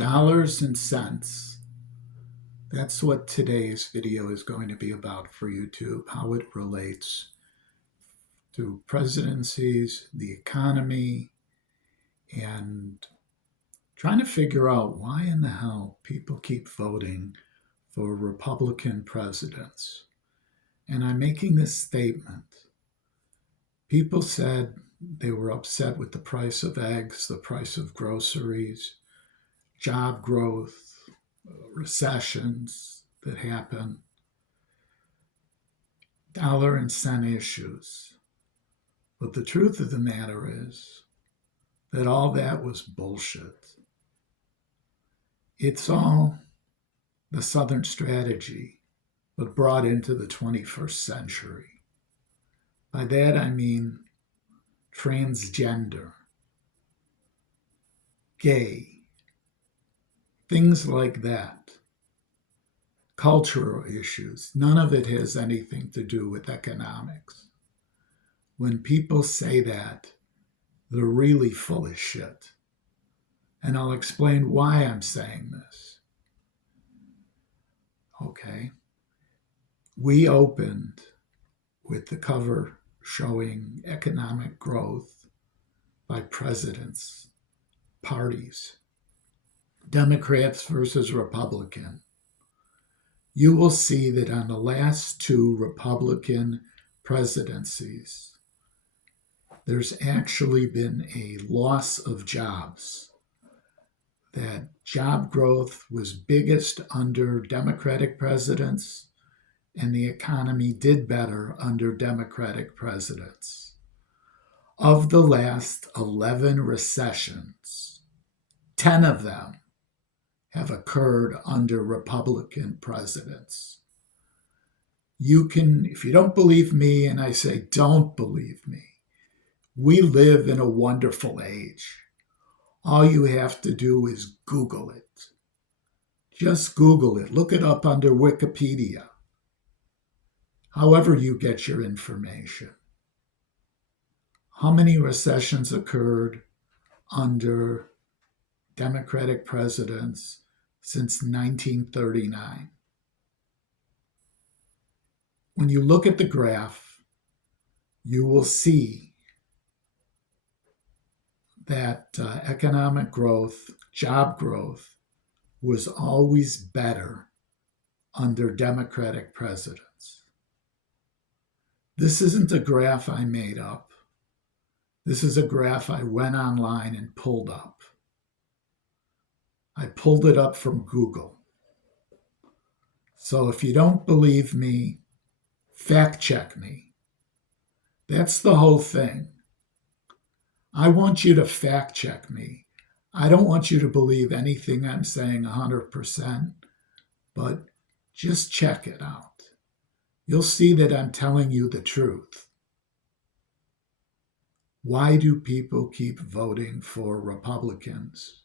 Dollars and cents. That's what today's video is going to be about for YouTube, how it relates to presidencies, the economy, and trying to figure out why in the hell people keep voting for Republican presidents. And I'm making this statement. People said they were upset with the price of eggs, the price of groceries, job growth, recessions that happen, dollar and cent issues. But the truth of the matter is that all that was bullshit. It's all the Southern strategy, but brought into the 21st century. By that I mean transgender, gay, things like that. Cultural issues. None of it has anything to do with economics. When people say that, they're really full of shit. And I'll explain why I'm saying this. Okay. We opened with the cover showing economic growth by presidents, parties, Democrats versus Republican. You will see that on the last two Republican presidencies, there's actually been a loss of jobs. That job growth was biggest under Democratic presidents, and the economy did better under Democratic presidents. Of the last 11 recessions, 10 of them have occurred under Republican presidents. You can, if you don't believe me, and I say don't believe me, we live in a wonderful age. All you have to do is Google it. Just Google it. Look it up under Wikipedia. However you get your information. How many recessions occurred under Democratic presidents since 1939? When you look at the graph, you will see that economic growth, job growth, was always better under Democratic presidents. This isn't a graph I made up. This is a graph I went online and pulled up. I pulled it up from Google. So if you don't believe me, fact check me. That's the whole thing. I want you to fact check me. I don't want you to believe anything I'm saying 100%, but just check it out. You'll see that I'm telling you the truth. Why do people keep voting for Republicans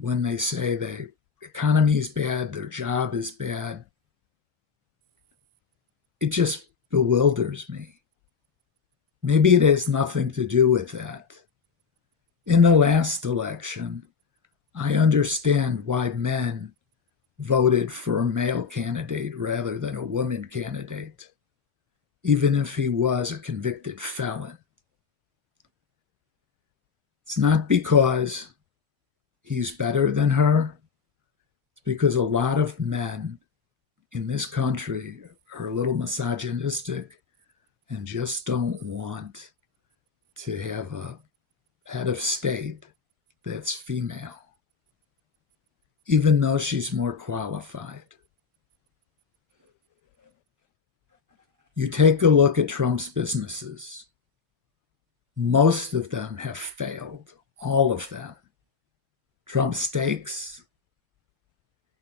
when they say their economy is bad, their job is bad? It just bewilders me. Maybe it has nothing to do with that. In the last election, I understand why men voted for a male candidate rather than a woman candidate, even if he was a convicted felon. It's not because he's better than her. It's because a lot of men in this country are a little misogynistic and just don't want to have a head of state that's female, even though she's more qualified. You take a look at Trump's businesses. Most of them have failed, all of them. Trump Steaks,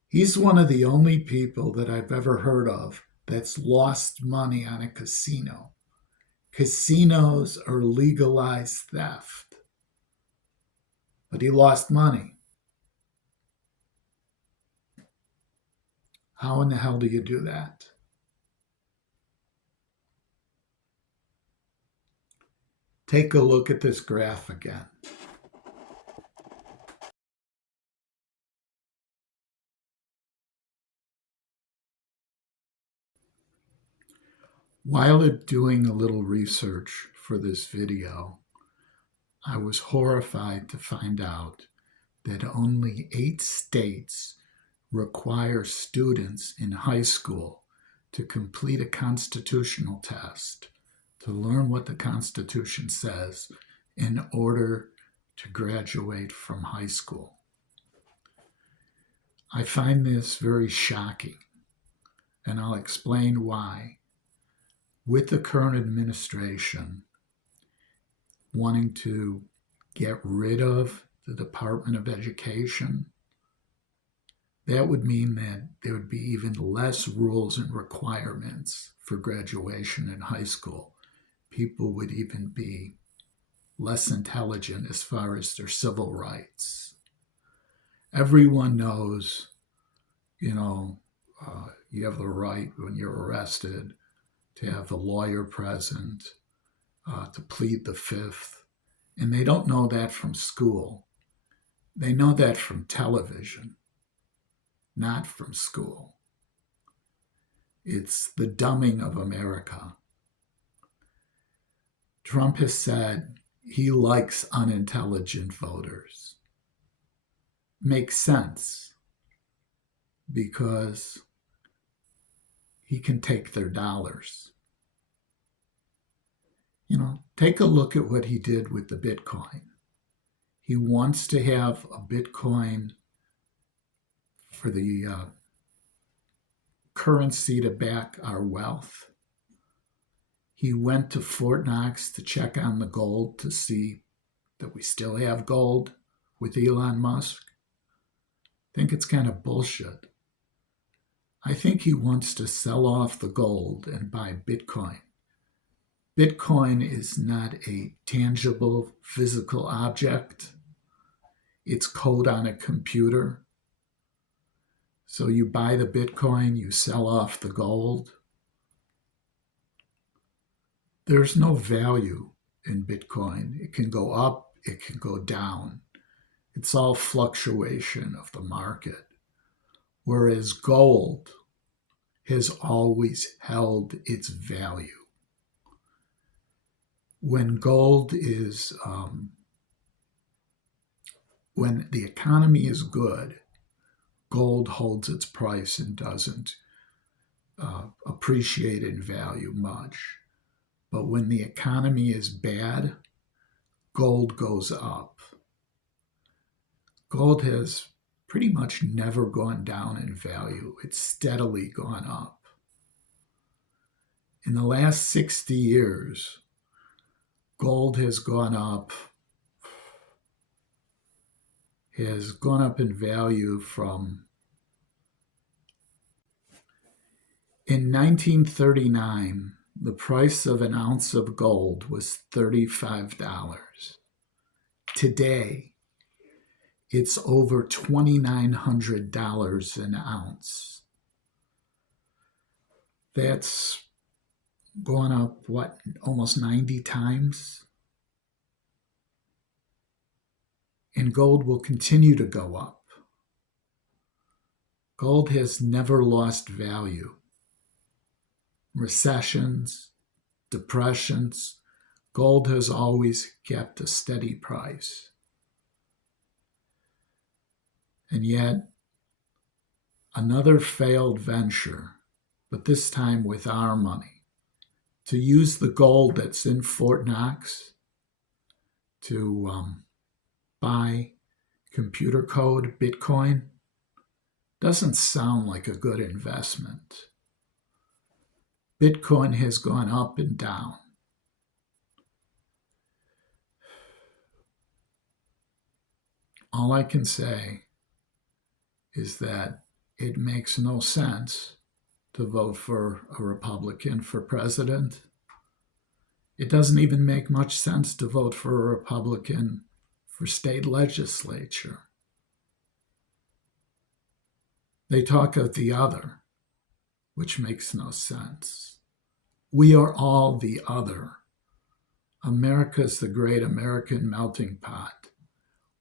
he's one of the only people that I've ever heard of that's lost money on a casino. Casinos are legalized theft. But he lost money. How in the hell do you do that? Take a look at this graph again. While doing a little research for this video, I was horrified to find out that only 8 states require students in high school to complete a constitutional test to learn what the Constitution says in order to graduate from high school. I find this very shocking, and I'll explain why. With the current administration wanting to get rid of the Department of Education, that would mean that there would be even less rules and requirements for graduation in high school. People would even be less intelligent as far as their civil rights. Everyone knows, you have the right when you're arrested to have a lawyer present, to plead the fifth. And they don't know that from school. They know that from television, not from school. It's the dumbing of America. Trump has said he likes unintelligent voters. Makes sense, because he can take their dollars. Take a look at what he did with the Bitcoin. He wants to have a Bitcoin for the currency to back our wealth. He went to Fort Knox to check on the gold to see that we still have gold with Elon Musk. I think it's kind of bullshit. I think he wants to sell off the gold and buy Bitcoin. Bitcoin is not a tangible physical object. It's code on a computer. So you buy the Bitcoin, you sell off the gold. There's no value in Bitcoin. It can go up, it can go down. It's all fluctuation of the market. Whereas gold has always held its value. When gold is, when the economy is good, gold holds its price and doesn't appreciate in value much. But when the economy is bad, gold goes up. Gold has pretty much never gone down in value. It's steadily gone up. In the last 60 years, gold has gone up in value from, in 1939, the price of an ounce of gold was $35. Today, it's over $2,900 an ounce. That's gone up, almost 90 times? And gold will continue to go up. Gold has never lost value. Recessions, depressions, gold has always kept a steady price. And yet, another failed venture, but this time with our money, to use the gold that's in Fort Knox to buy computer code Bitcoin doesn't sound like a good investment. Bitcoin has gone up and down. All I can say is that it makes no sense to vote for a Republican for president. It doesn't even make much sense to vote for a Republican for state legislature. They talk of the other, which makes no sense. We are all the other. America's the great American melting pot.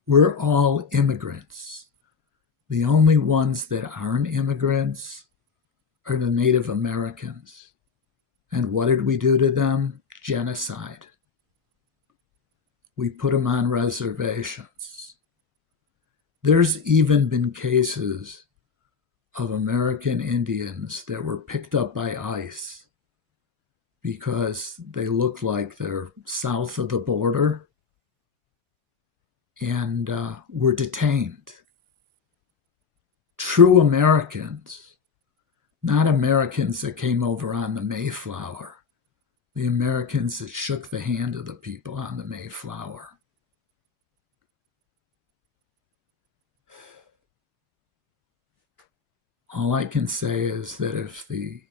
We're all immigrants. The only ones that aren't immigrants are the Native Americans. And what did we do to them? Genocide. We put them on reservations. There's even been cases of American Indians that were picked up by ICE because they look like they're south of the border and were detained. True Americans, not Americans that came over on the Mayflower, the Americans that shook the hand of the people on the Mayflower. All I can say is that if the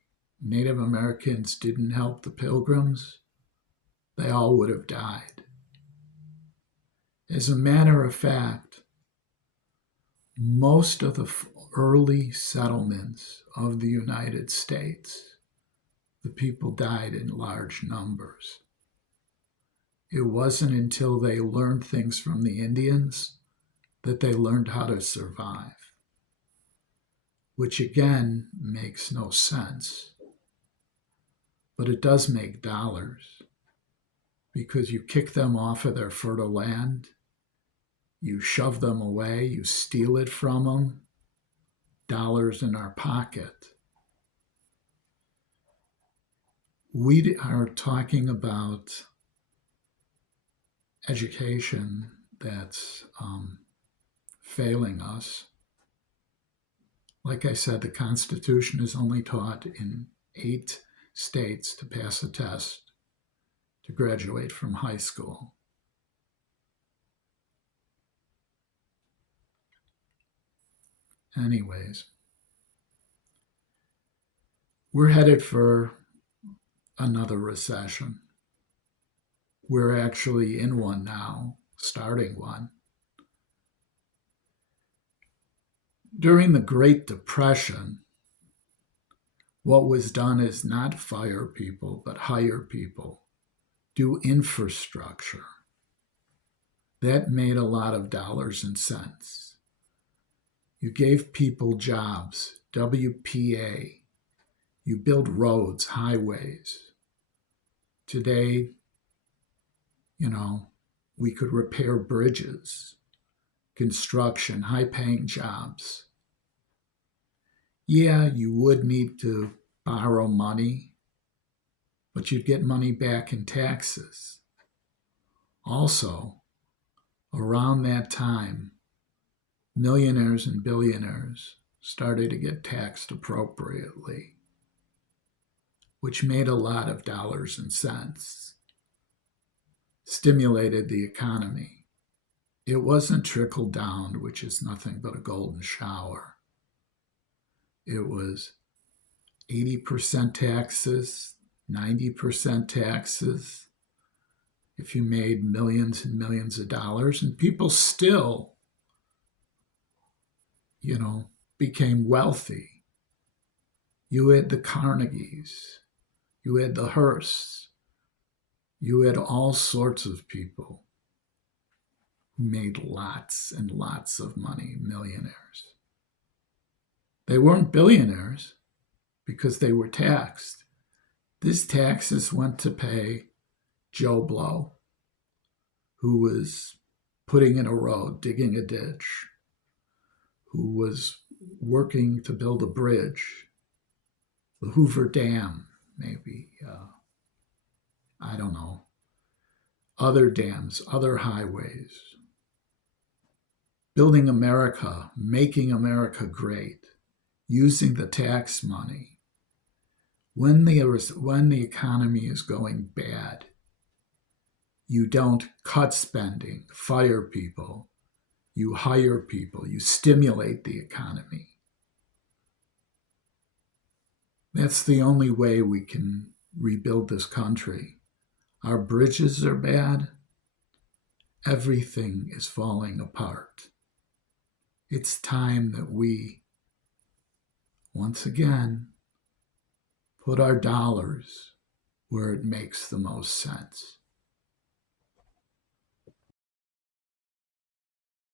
Native Americans didn't help the Pilgrims, they all would have died. As a matter of fact, most of the early settlements of the United States, the people died in large numbers. It wasn't until they learned things from the Indians that they learned how to survive, which again makes no sense. But it does make dollars because you kick them off of their fertile land, you shove them away, you steal it from them, dollars in our pocket. We are talking about education that's failing us. Like I said, the Constitution is only taught in 8 states to pass a test to graduate from high school. Anyways, we're headed for another recession. We're actually in one now, starting one. During the Great Depression, what was done is not fire people, but hire people, do infrastructure. That made a lot of dollars and cents. You gave people jobs, WPA. You build roads, highways. Today, we could repair bridges, construction, high-paying jobs. Yeah, you would need to borrow money, but you'd get money back in taxes. Also, around that time, millionaires and billionaires started to get taxed appropriately, which made a lot of dollars and cents, stimulated the economy. It wasn't trickle down, which is nothing but a golden shower. It was 80% taxes, 90% taxes, if you made millions and millions of dollars, and people still, became wealthy. You had the Carnegies, you had the Hearsts, you had all sorts of people who made lots and lots of money, millionaires. They weren't billionaires because they were taxed. These taxes went to pay Joe Blow, who was putting in a road, digging a ditch, who was working to build a bridge, the Hoover Dam, maybe, I don't know, other dams, other highways, building America, making America great, using the tax money. When the economy is going bad, you don't cut spending, fire people. You hire people. You stimulate the economy. That's the only way we can rebuild this country. Our bridges are bad. Everything is falling apart. It's time that we, once again, put our dollars where it makes the most sense.